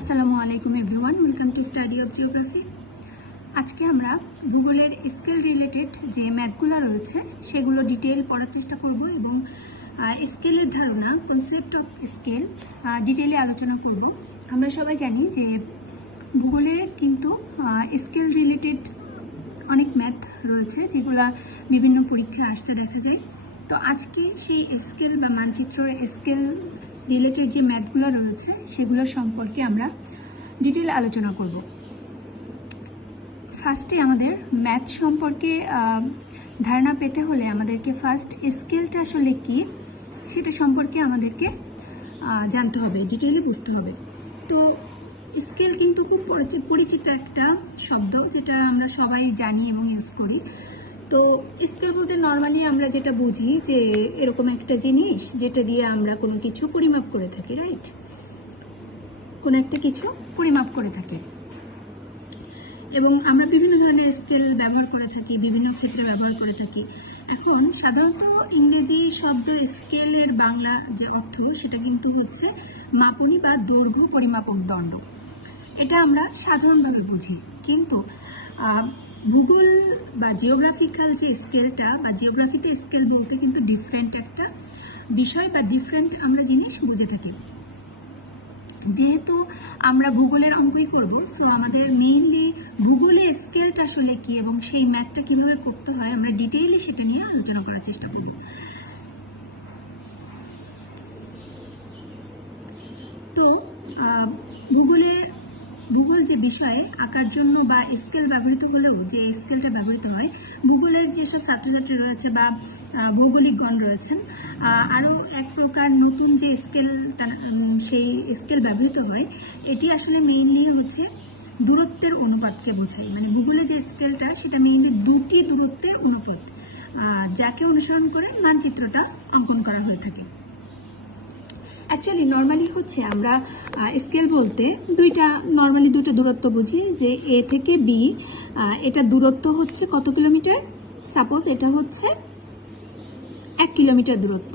আসসালামু আলাইকুম everyone welcome to study of geography আজকে আমরা ভূগোলের স্কেল রিলেটেড যে ম্যাথগুলো রয়েছে, সেগুলো ডিটেল পড়ার চেষ্টা করব এবং স্কেলের ধারণা কনসেপ্ট অফ স্কেল ডিটেলে আলোচনা করব। আমরা সবাই জানি যে ভূগোলের কিন্তু স্কেল রিলেটেড অনেক ম্যাথ রয়েছে, যেগুলা বিভিন্ন পরীক্ষায় আসতে দেখা যায়। তো আজকে সেই স্কেল বা মানচিত্রের স্কেল রিলেটেড যে ম্যাথগুলো রয়েছে, সেগুলো সম্পর্কে আমরা ডিটেল আলোচনা করব। ফার্স্টে আমাদের ম্যাথ সম্পর্কে ধারণা পেতে হলে আমাদেরকে ফার্স্ট স্কেলটা আসলে কি, সেটা সম্পর্কে আমাদেরকে জানতে হবে ডিটেলে বুঝতে হবে। তো স্কেল কিন্তু খুব পরিচিত একটা শব্দ, যেটা আমরা সবাই জানি এবং ইউজ করি। তো স্কেল বলতে নর্মালি আমরা যেটা বুঝি যে এরকম একটা জিনিস যেটা দিয়ে আমরা কোনো কিছু পরিমাপ করে থাকি রাইট কোনো একটা কিছু পরিমাপ করে থাকি। এবং আমরা বিভিন্ন ধরনের স্কেল ব্যবহার করে থাকি, বিভিন্ন ক্ষেত্রে ব্যবহার করে থাকি। এখন সাধারণত ইংরেজি শব্দ স্কেলের বাংলা যে অর্থ, সেটা কিন্তু হচ্ছে মাপনি বা দৈর্ঘ্য পরিমাপক দণ্ড। এটা আমরা সাধারণভাবে বুঝি। কিন্তু ভূগোল বা জিওগ্রাফিক্যাল যে স্কেলটা বা জিওগ্রাফিতে স্কেল বলতে কিন্তু ডিফারেন্ট একটা বিষয় বা ডিফারেন্ট আমরা জিনিস বুঝে থাকি। যেহেতু আমরা ভূগোলের অঙ্কই করব সো আমাদের মেইনলি ভূগোলে স্কেলটা আসলে কি এবং সেই ম্যাথটা কীভাবে করতে হয় আমরা ডিটেইলি সেটা নিয়ে আলোচনা করার চেষ্টা করব। তো ভূগোলে ভূগোল যে বিষয়ে আঁকার জন্য বা স্কেল ব্যবহৃত হলেও যে স্কেলটা ব্যবহৃত হয় ভূগোলের যেসব ছাত্রছাত্রী রয়েছে বা ভৌগোলিকগণ রয়েছেন আরও এক প্রকার নতুন যে স্কেলটা সেই স্কেল ব্যবহৃত হয়, এটি আসলে মেইনলি হচ্ছে দূরত্বের অনুপাতকে বোঝায়। মানে ভূগোলে যে স্কেলটা সেটা মেইনলি দুটি দূরত্বের অনুপাত যাকে অনুসরণ করে মানচিত্রটা অঙ্কন করা হয়ে থাকে। অ্যাকচুয়ালি নর্মালি হচ্ছে আমরা স্কেল বলতে দুইটা নর্মালি দুটো দূরত্ব বুঝি, যে এ থেকে বি এটা দূরত্ব হচ্ছে কত কিলোমিটার? সাপোজ এটা হচ্ছে এক কিলোমিটার দূরত্ব।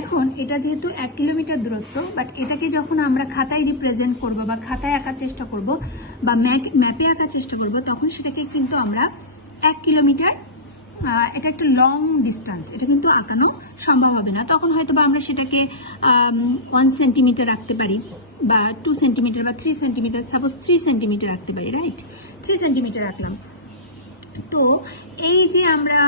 এখন এটা যেহেতু এক কিলোমিটার দূরত্ব বাট এটাকে যখন আমরা খাতায় রিপ্রেজেন্ট করব বা খাতায় আঁকার চেষ্টা করব বা ম্যাপে আঁকার চেষ্টা করব, তখন সেটাকে কিন্তু আমরা এক কিলোমিটার এটা একটা লং ডিস্টেন্স এটা কিন্তু আঁকানো সম্ভব হবে না। তখন হয়তো বা আমরা সেটাকে ওয়ান সেন্টিমিটার রাখতে পারি বা টু সেন্টিমিটার বা three centimetre suppose three centimetre রাখতে পারি রাইট থ্রি সেন্টিমিটার রাখলাম তো এই যে আমরা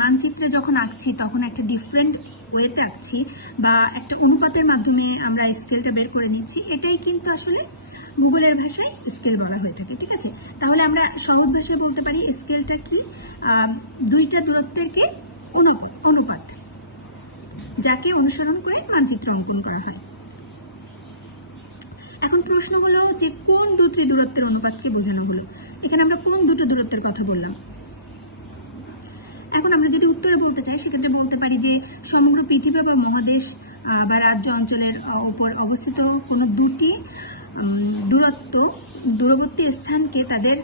মানচিত্রে যখন আঁকছি, তখন একটা ডিফারেন্ট ওয়েতে আঁকছি বা একটা অনুপাতের মাধ্যমে আমরা স্কেলটা বের করে নিচ্ছি, এটাই কিন্তু আসলে গুগলের ভাষায় স্কেল বলা হয়ে থাকে, ঠিক আছে? তাহলে আমরা সহজ ভাষায় বলতে পারি স্কেলটা কি? দুইটা দূরত্বের কি অনুপাত, যাকে অনুসরণ করে মানচিত্র অঙ্কন করা হয়। এখন প্রশ্ন হলো যে কোন দুটি দূরত্বের অনুপাতকে বোঝানো হলো? এখানে আমরা কোন দুটো দূরত্বের কথা বললাম? এখন আমরা যদি উত্তরে বলতে চাই, সেক্ষেত্রে বলতে পারি যে সমগ্র পৃথিবী বা মহাদেশ বা রাজ্য অঞ্চলের ওপর অবস্থিত কোনো দুটি দূরত্ব, দূরবর্তী স্থানকে তাদের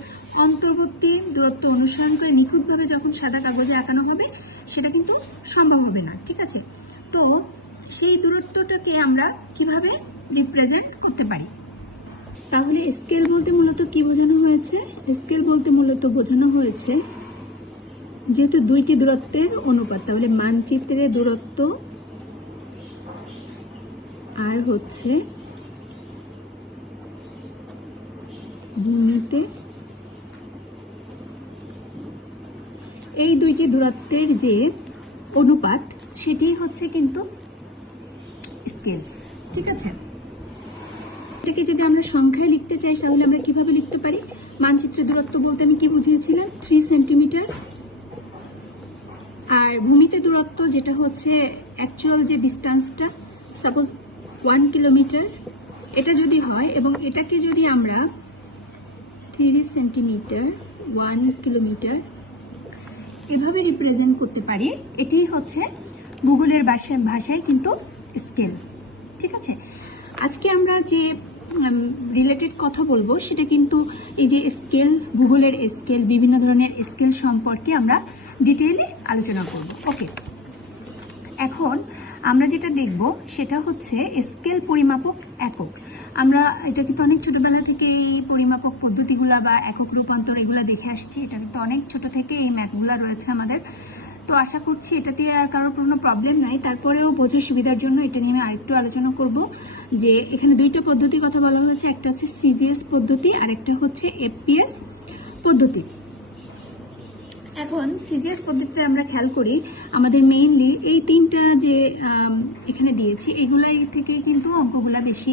অন্তর্বর্তী দূরত্ব অনুসরণ করে নিখুঁতভাবে যখন সাদা কাগজে আঁকানো হবে, সেটা কিন্তু সম্ভব হবে না, ঠিক আছে? তো সেই দূরত্বটাকে আমরা কীভাবে রিপ্রেজেন্ট করতে পারি? তাহলে স্কেল বলতে মূলত কি বোঝানো হয়েছে? স্কেল বলতে মূলত বোঝানো হয়েছে যেহেতু দুইটি দূরত্বের অনুপাত, তাহলে মানচিত্রের দূরত্ব আর হচ্ছে ভূমিতে এই দুইটি দূরত্বের যে অনুপাত, সেটি হচ্ছে কিন্তু স্কেল। ঠিক আছে? এটাকে যদি আমরা সংখ্যায় লিখতে চাই, তাহলে আমরা কীভাবে লিখতে পারি? মানচিত্রের দূরত্ব বলতে আমি কি বুঝিয়েছিলাম? থ্রি সেন্টিমিটার আর ভূমিতে দূরত্ব যেটা হচ্ছে অ্যাকচুয়াল যে ডিস্টেন্সটা সাপোজ ওয়ান কিলোমিটার এটা যদি হয় এবং এটাকে যদি আমরা থ্রি সেন্টিমিটার ওয়ান কিলোমিটার এভাবে রিপ্রেজেন্ট করতে পারি এটি হচ্ছে গুগলের ভাষায় ভাষায় কিন্তু স্কেল ঠিক আছে? আজকে আমরা যে রিলেটেড কথা বলব, সেটা কিন্তু এই যে স্কেল ভূগোলের স্কেল বিভিন্ন ধরনের স্কেল সম্পর্কে আমরা ডিটেইলে আলোচনা করব। ওকে এখন আমরা যেটা দেখব সেটা হচ্ছে স্কেল পরিমাপক একক। আমরা এটা কিন্তু অনেক ছোটবেলা থেকে এই পরিমাপক পদ্ধতিগুলা বা একক রূপান্তর এগুলো দেখে আসছি। এটা কিন্তু অনেক ছোট থেকে এই ম্যাথগুলো রয়েছে আমাদের। তো আশা করছি এটাতে আর কারোর কোনো প্রবলেম নাই। তারপরেও বোঝার সুবিধার জন্য এটা নিয়ে আমি আরেকটু আলোচনা করব যে এখানে দুইটা পদ্ধতির কথা বলা হয়েছে। একটা হচ্ছে সিজিএস পদ্ধতি আর একটা হচ্ছে এপিএস পদ্ধতি। এখন সিজিএস পদ্ধতিতে আমরা খেয়াল করি, আমাদের মেইনলি এই তিনটা যে এখানে দিয়েছি, এগুলাই থেকে কিন্তু অঙ্কগুলা বেশি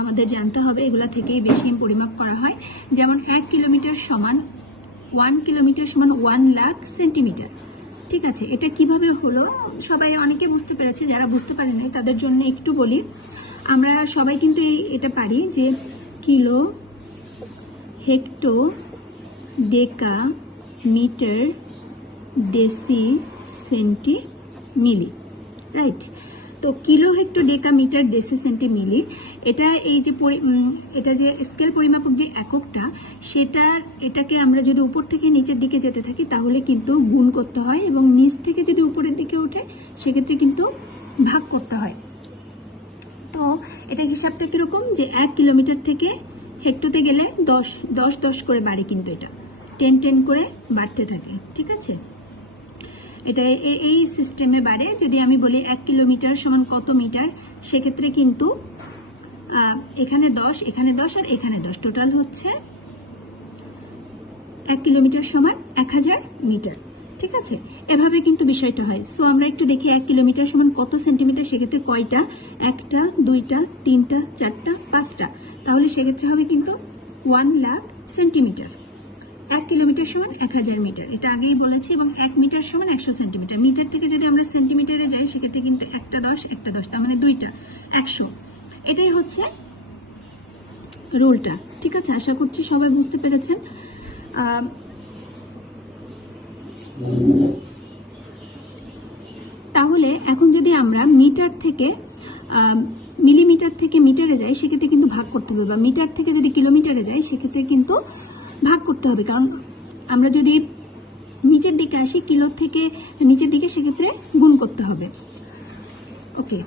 আমাদের জানতে হবে, এগুলা থেকেই বেশি পরিমাপ করা হয়। যেমন এক কিলোমিটার সমান ওয়ান কিলোমিটার সমান ওয়ান লাখ সেন্টিমিটার। ঠিক আছে, এটা কীভাবে হলো? সবাই অনেকে বুঝতে পেরেছে, যারা বুঝতে পারে নাই, তাদের জন্য একটু বলি। আমরা সবাই কিন্তু এটা পারি যে kilo hecto deca metre deci centi milli right তো kilo hecto deca metre deci centi milli এটা এই যে এটা যে স্কেল পরিমাপক যে এককটা, সেটা, এটাকে আমরা যদি উপর থেকে নিচের দিকে যেতে থাকি, তাহলে কিন্তু গুণ করতে হয় এবং নিচ থেকে যদি উপরের দিকে ওঠে, সেক্ষেত্রে কিন্তু ভাগ করতে হয়। তো এটা হিসাবটা কীরকম? যে এক কিলোমিটার থেকে হেক্টোতে গেলে দশ দশ দশ করে বাড়ে কিন্তু এটা। টেন টেন করে বাড়তে থাকে, ঠিক আছে? এটা এই সিস্টেমে বাড়ে। যদি আমি বলি এক কিলোমিটার সমান কত মিটার, সেক্ষেত্রে কিন্তু এখানে দশ এখানে দশ আর এখানে দশ। টোটাল হচ্ছে এক কিলোমিটার সমান এক হাজার মিটার, ঠিক আছে? এভাবে কিন্তু বিষয়টা হয়। সো আমরা একটু দেখি এক কিলোমিটার সমান কত সেন্টিমিটার সেক্ষেত্রে কয়টা? একটা, দুইটা, তিনটা, চারটা, পাঁচটা। তাহলে সেক্ষেত্রে হবে কিন্তু ওয়ান লাখ সেন্টিমিটার এক কিলোমিটার সমান এক হাজার মিটার। এটা আগেই বলেছি এবং এক মিটার সমান একশো সেন্টিমিটার। মিটার থেকে যদি আমরা সেন্টিমিটারে যাই, সেক্ষেত্রে কিন্তু একটা দশ একটা দশ, তার মানে দুইটা, একশো। এটাই হচ্ছে রোলটা। ঠিক আছে? আশা করছি সবাই বুঝতে পেরেছেন। তাহলে এখন যদি আমরা মিটার থেকে মিলিমিটার থেকে মিটারে যাই, সেক্ষেত্রে কিন্তু ভাগ করতে হবে বা মিটার থেকে যদি কিলোমিটারে যাই, সেক্ষেত্রে কিন্তু ভাগ করতে হবে। কারণ আমরা যদি নিচের দিকে আসি কিলো থেকে নিচের দিকে সেক্ষেত্রে গুণ করতে হবে। ওকে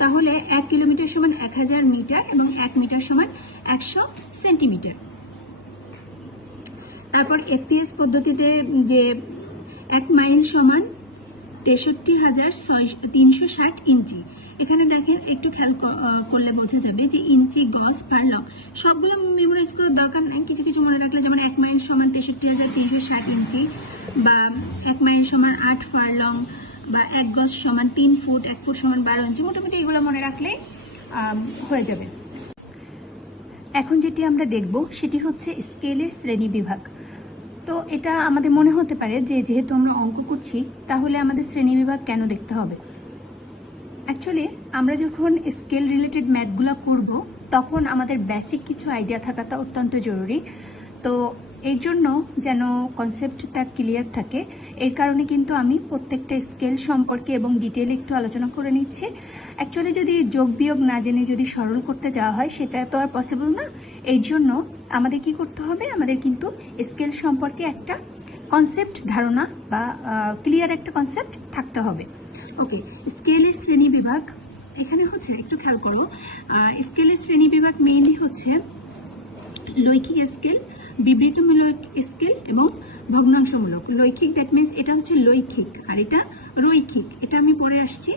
তাহলে এক কিলোমিটার সমান এক হাজার মিটার এবং এক মিটার সমান একশো সেন্টিমিটার। তারপর এপিএস পদ্ধতিতে যে এক মাইল সমান তেষট্টি হাজার ছয় তিনশো ষাট ইঞ্চি। এখানে দেখেন, একটু খেয়াল করলে বোঝা যাবে যে ইঞ্চি, গজ, পার লং সবগুলো মেমোরাইজ করার দরকার নাই। কিছু কিছু মনে রাখলে যেমন এক মাইল সমান তেষট্টি হাজার তিনশো ষাট ইঞ্চি বা এক মাইল সমান আট ফার লং বা এক গজ সমান তিন ফুট, এক ফুট সমান বারো ইঞ্চি, মোটামুটি এগুলো মনে রাখলে হয়ে যাবে। এখন যেটি আমরা দেখব, সেটি হচ্ছে স্কেলের শ্রেণি বিভাগ। তো এটা আমাদের মনে হতে পারে যে, যেহেতু আমরা অঙ্ক করছি, তাহলে আমাদের শ্রেণি বিভাগ কেন দেখতে হবে? অ্যাকচুয়ালি আমরা যখন স্কেল রিলেটেড ম্যাথগুলো করব তখন আমাদের বেসিক কিছু আইডিয়া থাকাটা অত্যন্ত জরুরি। তো এর জন্য যেন কনসেপ্টটা ক্লিয়ার থাকে, এর কারণে কিন্তু আমি প্রত্যেকটা স্কেল সম্পর্কে এবং ডিটেল একটু আলোচনা করে নিচ্ছি। অ্যাকচুয়ালি যদি যোগ বিয়োগ না জেনে যদি সরল করতে যাওয়া হয়, সেটা তো আর পসিবল না। এর জন্য আমাদের কি করতে হবে? আমাদের কিন্তু স্কেল সম্পর্কে একটা কনসেপ্ট ধারণা বা ক্লিয়ার একটা কনসেপ্ট থাকতে হবে। ওকে স্কেলের শ্রেণি বিভাগ, এখানে হচ্ছে, একটু খেয়াল করো। স্কেলের শ্রেণি বিভাগ মেইনলি হচ্ছে লৈখিক স্কেল, বিবৃতিমূলক স্কেল এবং ভগ্নাংশমূলক। লৈখিক দ্যাট মিন্স এটা হচ্ছে লৈখিক আর এটা রৈখিক। এটা আমি পরে আসছি।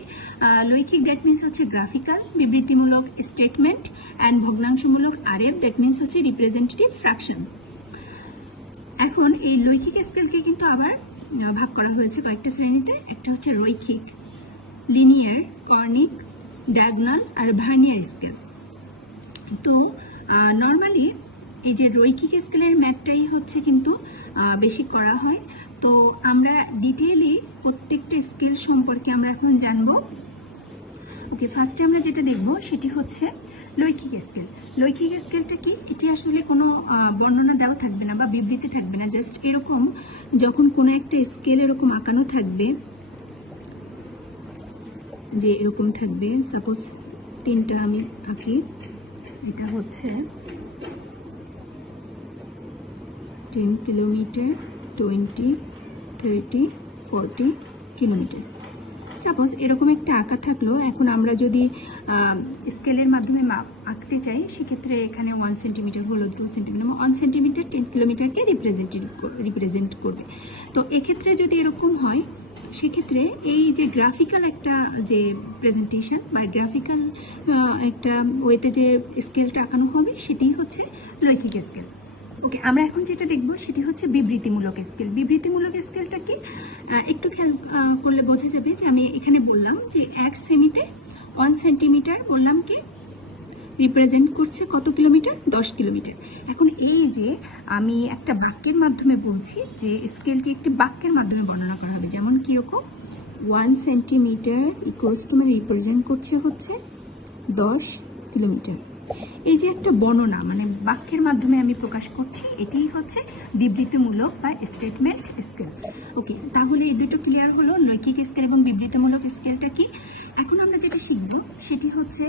লৈখিক দ্যাট মিন্স হচ্ছে গ্রাফিক্যাল বিবৃতিমূলক স্টেটমেন্ট অ্যান্ড ভগ্নাংশমূলক আর এফ দ্যাট মিন্স হচ্ছে রিপ্রেজেন্টেটিভ ফ্র্যাকশন এখন এই লৈখিক স্কেলকে কিন্তু আবার ভাগ করা হয়েছে কয়েকটা শ্রেণীতে। একটা হচ্ছে রৈখিক। লিনিয়ার কর্নিক ডায়াগনাল আর ভার্নিয়ার স্কেল তো নর্মালি এই যে রৈখিক স্কেলের ম্যাথটাই হচ্ছে কিন্তু বেশি করা হয়। তো আমরা ডিটেইলি প্রত্যেকটা স্কেল সম্পর্কে আমরা এখন জানব। ওকে ফার্স্টে আমরা যেটা দেখব সেটি হচ্ছে লৈখিক স্কেল লৈখিক স্কেলটা কি? এটি আসলে কোনো বর্ণনা দেওয়া থাকবে না বা বিবৃতি থাকবে না। জাস্ট এরকম যখন কোনো একটা স্কেল এরকম আঁকানো থাকবে যে এরকম থাকবে সাপোজ তিনটা আমি আঁকি, এটা হচ্ছে ten kilometre twenty thirty forty kilometre suppose এরকম একটা আঁকা থাকল, এখন আমরা যদি স্কেলের মাধ্যমে মাপ আঁকতে চাই, সেক্ষেত্রে এখানে ওয়ান সেন্টিমিটার হলো two centimetre one centimetre ten কিলোমিটারকে represent represent করবে। তো এক্ষেত্রে যদি এরকম হয় সেক্ষেত্রে এই যে গ্রাফিক্যাল একটা যে প্রেজেন্টেশন বা গ্রাফিক্যাল একটা ওয়েতে যে স্কেলটা আঁকানো হবে, সেটি হচ্ছে লৈখিক স্কেল ওকে আমরা এখন যেটা দেখব সেটি হচ্ছে বিবৃতিমূলক স্কেল বিবৃতিমূলক স্কেলটা কি একটু খেয়াল করলে বোঝা যাবে যে আমি এখানে বললাম যে এক সেমিতে ওয়ান সেন্টিমিটার বললাম কি রিপ্রেজেন্ট করছে কত কিলোমিটার? দশ কিলোমিটার। এখন এই যে আমি একটা বাক্যের মাধ্যমে বলছি যে স্কেলটি একটি বাক্যের মাধ্যমে বর্ণনা করা হবে। যেমন কীরকম ওয়ান সেন্টিমিটার ইকোয়ালস টু মানে রিপ্রেজেন্ট করছে হচ্ছে দশ কিলোমিটার। এই যে একটা বর্ণনা মানে বাক্যের মাধ্যমে আমি প্রকাশ করছি, এটাই হচ্ছে বিবৃতিমূলক বা স্টেটমেন্ট স্কেল ওকে তাহলে এই দুটো ক্লিয়ার হলো নৈকিক স্কেল এবং বিবৃতিমূলক স্কেলটা কি? এখন আমরা যেটা শিখব, সেটি হচ্ছে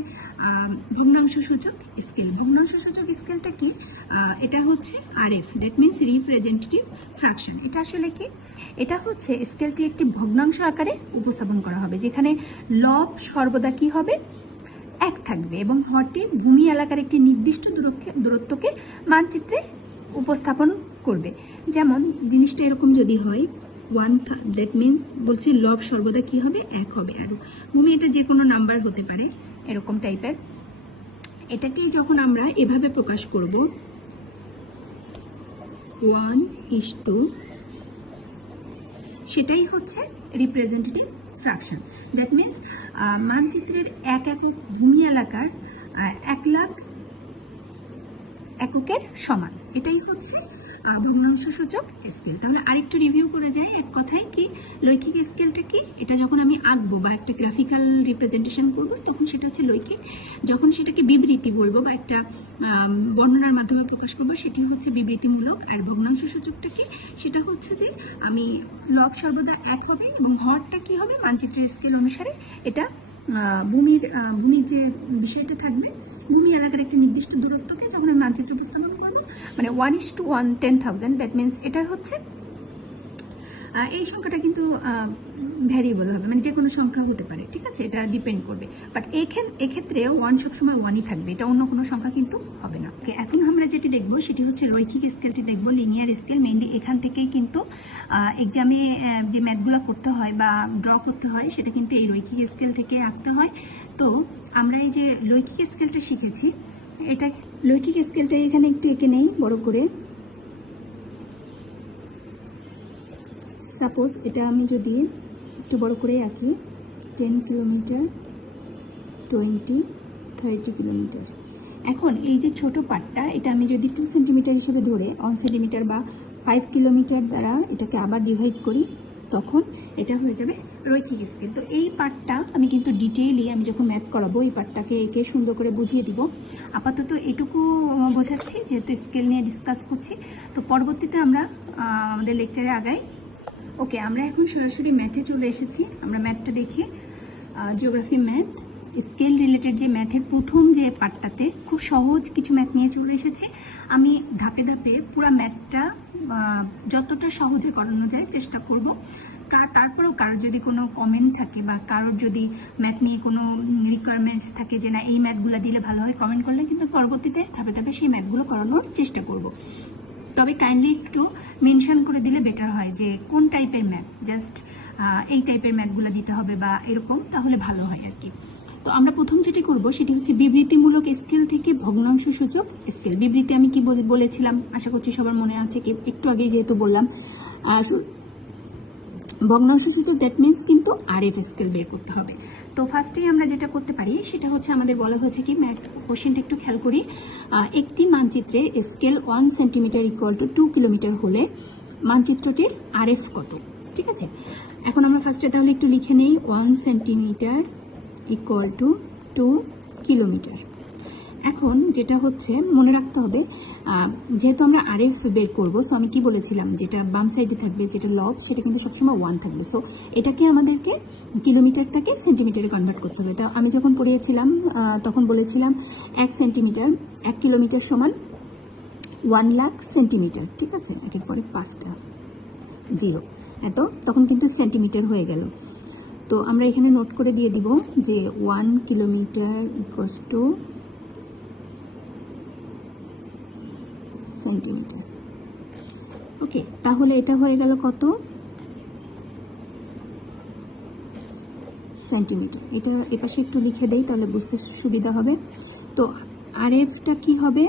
ভগ্নাংশ সূচক স্কেল ভগ্নাংশ সূচক স্কেলটা কি? এটা হচ্ছে RF that means representative fraction এটা আসলে কি? এটা হচ্ছে স্কেলটি একটি ভগ্নাংশ আকারে উপস্থাপন করা হবে, যেখানে লব সর্বদা কি হবে? এক থাকবে এবং হরটি ভূমি এলাকার একটি নির্দিষ্ট দূরত্বকে- মানচিত্রে উপস্থাপন করবে। যেমন, জিনিসটা এরকম যদি হয় ওয়ান দ্যাট মিনস বলছি লব সর্বদা কি হবে? এক হবে। আরও ভূমি এটা যে কোনো নাম্বার হতে পারে, এরকম টাইপের এটাকেই যখন আমরা এভাবে প্রকাশ করব ওয়ান ইস টু সেটাই হচ্ছে রিপ্রেজেন্টেটিভ ফ্র্যাকশন দ্যাট মিনস মানচিত্রের এক একক ভূমি এলাকার এক লাখ এককের সমান। এটাই হচ্ছে ভগ্নাংশ সূচক স্কেল তাহলে আরেকটু রিভিউ করে যাই এক কথায় কি, লৈখিক স্কেলটা কি? এটা যখন আমি আঁকবো বা একটা গ্রাফিক্যাল রিপ্রেজেন্টেশন করব, তখন সেটা হচ্ছে লৈখিক। যখন সেটাকে বিবৃতি বলব বা একটা বর্ণনার মাধ্যমে প্রকাশ করব, সেটি হচ্ছে বিবৃতিমূলক। আর ভগ্নাংশ সূচকটা কি সেটা হচ্ছে যে আমি লব সর্বদা এক হবে এবং হরটা কি হবে? মানচিত্রের স্কেল অনুসারে এটা ভূমির ভূমির যে বিষয়টা থাকবে, ভূমি এলাকার একটা নির্দিষ্ট দূরত্বকে যখন আমি মানচিত্র উপস্থাপন মানে one is to one ten thousand that means এটা হচ্ছে এই সংখ্যাটা কিন্তু ভ্যারিয়েবল হবে মানে যে কোনো সংখ্যা হতে পারে ঠিক আছে? এটা ডিপেন্ড করবে। বাট এক্ষেত্রে ওয়ান সবসময় ওয়ানই থাকবে এটা অন্য কোনো সংখ্যা কিন্তু হবে না। Okay, এখন আমরা যেটি দেখব সেটি হচ্ছে রৈখিক স্কেলটি দেখব লিনিয়ার স্কেল মেইনলি এখান থেকেই কিন্তু এক্সামে যে ম্যাথগুলো করতে হয় বা ড্র করতে হয় সেটা কিন্তু এই রৈখিক স্কেল থেকে আঁকতে হয়। তো আমরা এই যে লৈখিক স্কেলটা শিখেছি এটা লৈখিক স্কেলটা এখানে একটু এঁকে নেই, বড় করে। সাপোজ এটা আমি যদি একটু বড় করে আঁকি ten kilometre twenty thirty kilometre এখন এই যে ছোট পাটটা, এটা আমি যদি টু সেন্টিমিটার হিসেবে ধরে ওয়ান সেন্টিমিটার বা ফাইভ কিলোমিটার দ্বারা এটাকে আবার ডিভাইড করি, তখন এটা হয়ে যাবে রৈখিক স্কেল তো এই পার্টটা আমি কিন্তু ডিটেইলি আমি যখন ম্যাথ করাবো, এই পার্টটাকে একে সুন্দর করে বুঝিয়ে দিব। আপাতত এটুকু বোঝাচ্ছি, যেহেতু স্কেল নিয়ে ডিসকাস করছি। তো পরবর্তীতে আমরা আমাদের লেকচারে আগাই। ওকে আমরা এখন সরাসরি ম্যাথে চলে এসেছি। আমরা ম্যাথটা দেখি। জিওগ্রাফি ম্যাথ স্কেল রিলেটেড যে ম্যাথের প্রথম যে পার্টটাতে খুব সহজ কিছু ম্যাথ নিয়ে চলে এসেছি। আমি ধাপে ধাপে পুরো ম্যাথটা যতটা সহজে করানো যায় চেষ্টা করব। তারপরেও কারোর যদি কোনো কমেন্ট থাকে বা কারোর যদি ম্যাথ নিয়ে কোনো রিকোয়ারমেন্টস থাকে যে না, এই ম্যাথগুলো দিলে ভালো হয় কমেন্ট করলে কিন্তু পরবর্তীতে ধাপে ধাপে সেই ম্যাথগুলো করানোর চেষ্টা করব। তবে কাইন্ডলি একটু মেনশন করে দিলে বেটার হয় যে কোন টাইপের ম্যাথ জাস্ট এই টাইপের ম্যাথগুলো দিতে হবে বা এরকম, তাহলে ভালো হয় আর কি তো আমরা প্রথম যেটি করব সেটি হচ্ছে বিবৃতিমূলক স্কেল থেকে ভগ্নাংশ সূচক স্কেল বিবৃতি আমি কি বলেছিলাম? আশা করছি সবার মনে আছে কি? একটু আগেই যেহেতু বললাম। ভগ্নাংশ দ্যাট মিনস কিন্তু আর এফ স্কেল বের করতে হবে। তো ফার্স্টেই আমরা যেটা করতে পারি, সেটা হচ্ছে আমাদের বলা হয়েছে কি, ম্যাথ কোশ্চেনটা একটু খেয়াল করি একটি মানচিত্রে scale one centimetre equal to two kilometre হলে মানচিত্রটির আর এফ কত, ঠিক আছে? এখন আমরা ফার্স্টে তাহলে একটু লিখে নেই one centimetre equal to two kilometre এখন যেটা হচ্ছে, মনে রাখতে হবে যেহেতু আমরা আরএফ বের করব সো আমি কি বলেছিলাম, যেটা বাম সাইডে থাকবে, যেটা লব, সেটা কিন্তু সবসময় ওয়ান থাকবে। সো এটাকে আমাদেরকে কিলোমিটারটাকে সেন্টিমিটারে কনভার্ট করতে হবে। তা আমি যখন পড়িয়েছিলাম তখন বলেছিলাম এক সেন্টিমিটার এক কিলোমিটার সমান ওয়ান লাখ সেন্টিমিটার ঠিক আছে? একের পরে পাঁচটা জিরো এত, তখন কিন্তু সেন্টিমিটার হয়ে গেল। তো আমরা এখানে নোট করে দিয়ে দিব যে one kilometre equals to centimetre. Okay, তাহলে এটা হয়ে গেল কত? সেন্টিমিটার। এটা এপাশে একটু লিখে দেই, তাহলে বুঝতে সুবিধা হবে। তো আর এফটা কি হবে?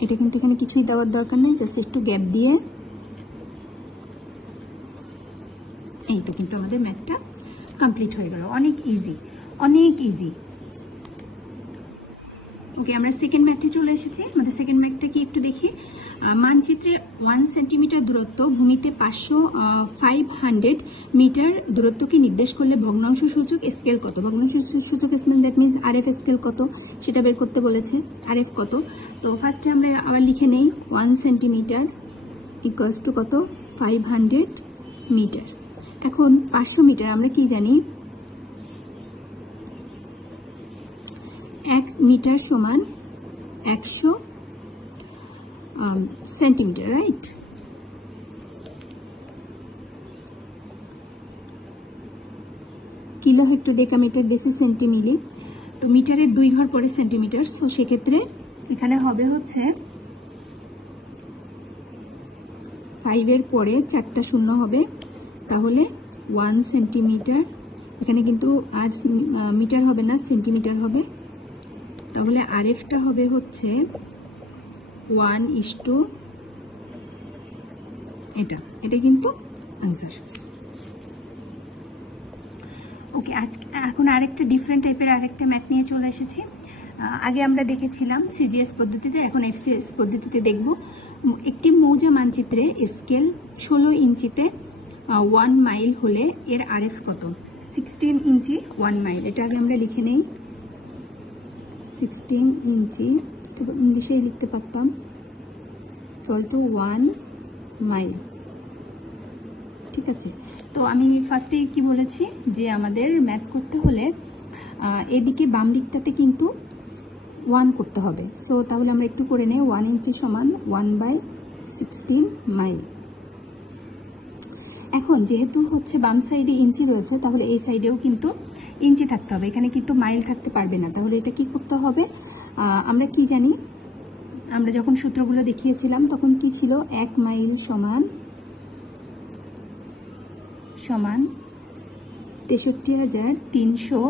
এটা কিন্তু এখানে কিছুই দেওয়ার দরকার নেই, জাস্ট একটু গ্যাপ দিয়ে। এই তো কিন্তু আমাদের ম্যাথটা কমপ্লিট হয়ে গেল। অনেক ইজি অনেক ইজি ওকে আমরা সেকেন্ড ম্যাথে চলে এসেছি। আমাদের সেকেন্ড ম্যাথটা কি একটু দেখি? আহ, মানচিত্রে ওয়ান সেন্টিমিটার দূরত্ব ভূমিতে পাঁচশো ফাইভ হান্ড্রেড মিটার দূরত্বকে নির্দেশ করলে ভগ্নাংশ সূচক স্কেল কত? ভগ্নাংশ সূচক scale that means R F scale কত? সেটা বের করতে বলেছে। আর এফ কত? তো ফার্স্টে আমরা আবার লিখে নেই। ওয়ান সেন্টিমিটার ইকুয়ালস টু কত? ফাইভ হান্ড্রেড মিটার এখন পাঁচশো মিটার আমরা কি জানি? এক মিটার সমান একশো centimetre, right? Kilo hecto decametre বেশি সেন্টিমিলি, তো মিটারের দুই ঘর পরে সেন্টিমিটার, সো সেক্ষেত্রে এখানে হবে হচ্ছে ফাইভের পরে চারটা শূন্য হবে, তাহলে ওয়ান সেন্টিমিটার, এখানে কিন্তু আর মিটার হবে না, সেন্টিমিটার হবে। তাহলে আরএফটা হবে হচ্ছে ওয়ান ইস টু এটা এটা কিন্তু আনসার ওকে আজকে এখন আরেকটা ডিফারেন্ট টাইপের আরেকটা ম্যাথ নিয়ে চলে এসেছি। আগে আমরা দেখেছিলাম সিজিএস পদ্ধতিতে, এখন এফসিএস পদ্ধতিতে দেখব। একটি মৌজা মানচিত্রে স্কেল ষোলো ইঞ্চিতে ওয়ান মাইল হলে এর আরএফ কত? সিক্সটিন ইঞ্চি ওয়ান মাইল এটা আগে আমরা লিখে নেই। সিক্সটিন ইঞ্চি ইংলিশেই লিখতে পারতাম। ইকুয়াল টু ওয়ান মাইল ঠিক আছে? তো আমি ফার্স্টে কি বলেছি? যে আমাদের ম্যাথ করতে হলে এদিকে বাম দিকটাতে কিন্তু ওয়ান করতে হবে। সো তাহলে আমরা একটু করে নেই ওয়ান ইঞ্চি সমান ওয়ান বাই সিক্সটিন মাইল এখন যেহেতু হচ্ছে বাম সাইডে ইঞ্চি রয়েছে, তাহলে এই সাইডেও কিন্তু ইঞ্চি থাকতে হবে। এখানে কিন্তু মাইল থাকতে পারবে না। তাহলে এটা কি করতে হবে? আমরা কি জানি? আমরা যখন সূত্রগুলো দেখিয়েছিলাম, তখন কি ছিল? এক মাইল সমান সমান তেষট্টি হাজার তিনশো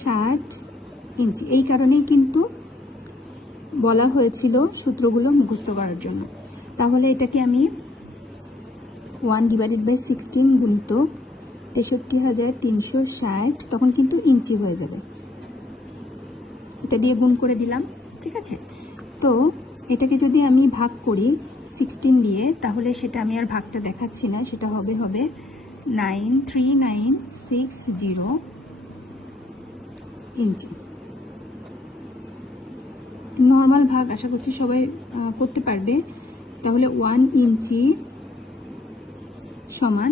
ষাট ইঞ্চি। এই কারণেই কিন্তু বলা হয়েছিল সূত্রগুলো মুখস্থ করার জন্য। তাহলে এটাকে আমি ওয়ান ডিভাইডেড বাই সিক্সটিন গুণিত তেষট্টি হাজার তিনশো ষাট, তখন কিন্তু ইঞ্চি হয়ে যাবে। এটা দিয়ে গুণ করে দিলাম, ঠিক আছে? তো এটাকে যদি আমি ভাগ করি সিক্সটিন দিয়ে, তাহলে সেটা আমি আর ভাগটা দেখাচ্ছি না, সেটা হবে হবে nine three nine six zero inch. Normal ভাগ, আশা করছি সবাই করতে পারবে। তাহলে ওয়ান ইঞ্চি সমান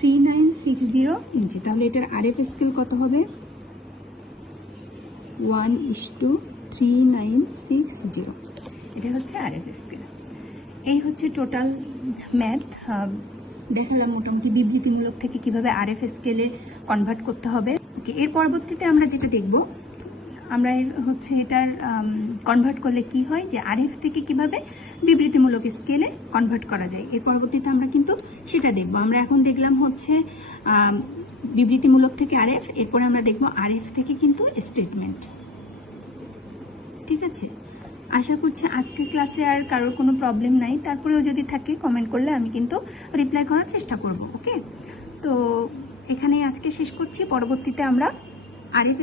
three nine six zero inch তাহলে এটার আরএফ স্কেল কত হবে? One is to three nine six zero এটা হচ্ছে আরএফ স্কেল এই হচ্ছে টোটাল ম্যাথ দেখালাম মোটামুটি বিবৃতিমূলক থেকে কীভাবে আরএফ স্কেলে কনভার্ট করতে হবে। ওকে এর পরবর্তীতে আমরা যেটা দেখব, আমরা হচ্ছে এটার কনভার্ট করলে কি হয়? যে আরএফ থেকে কীভাবে বিবৃতিমূলক স্কেলে কনভার্ট করা যায়। এর পরবর্তীতে আমরা কিন্তু সেটা দেখব। আমরা এখন দেখলাম হচ্ছে বিবৃতিমূলক থেকে আরএফ এরপরে আমরা দেখব আরএফ থেকে কিন্তু স্টেটমেন্ট ঠিক আছে? আশা করছি আজকের ক্লাসে আর কারোর কোনো প্রবলেম নাই। তারপরেও যদি থাকে কমেন্ট করলে আমি কিন্তু রিপ্লাই করার চেষ্টা করব ওকে তো এখানে আজকে শেষ করছি। পরবর্তীতে আমরা আরএফ